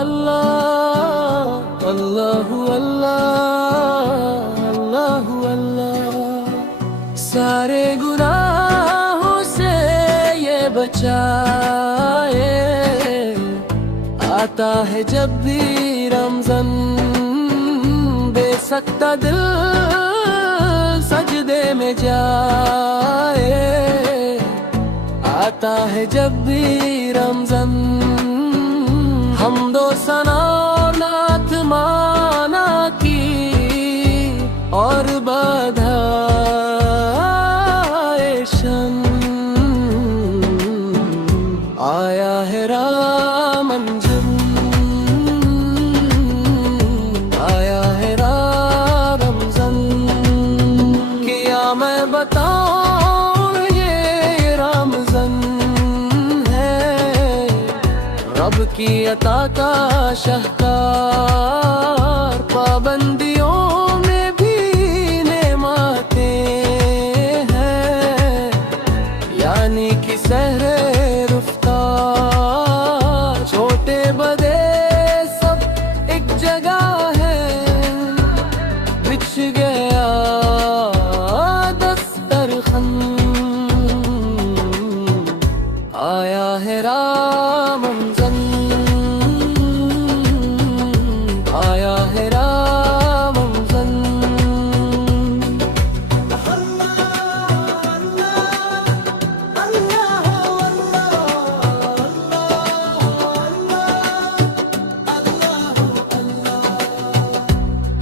अल्लाह अल्लाह अल्लाह अल्लाह अल्लाह। सारे गुनाहों से ये बचाए, आता है जब भी रमज़ान, बेसख्ता दिल सजदे में जाए। आता है जब भी रमज़ान, हमदो सना और नात माना की और बधाए शन। आया है रमज़ान, आया है रमज़ान। क्या मैं बताऊं ये रमज़ान है, रब की अता का शाहकार। पाबंदियों में भी नेमतें हैं, यानी कि सहरे रुफ्तार। छोटे बड़े सब एक जगह है, बिछ गया दस्तरख़्वान। आया है रमज़ान, आया है रमज़ान।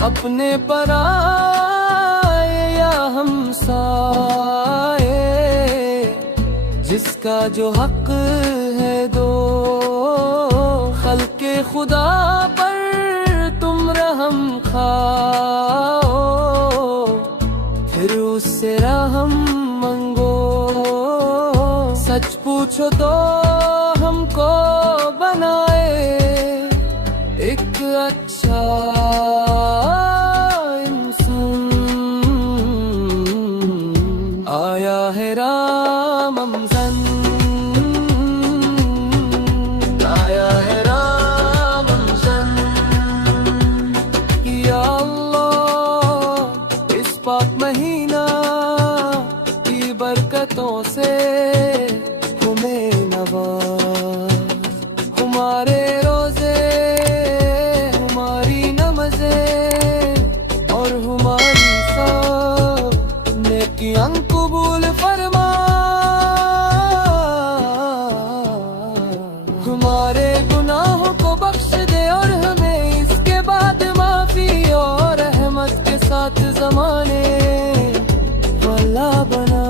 अपने पराए या हमसाए, जिसका जो हक है दो। खल्के खुदा पर तुम रहम खाओ, फिर उससे रहम मंगो। सच पूछो तो हमको बनाए एक अच्छा इंसान। आया है रमज़ान, आया है रमज़ान। या अल्लाह इस पाक महीना की बरकतों से हमें नवाज। हमारे रोजे, हमारी नमाज़ें और हमारी सब नेकियां कबूल फरमा। हमारे गुनाहों को बख्श दे और हमें इसके बाद माफी और रहमत के साथ ज़माने वाला बना।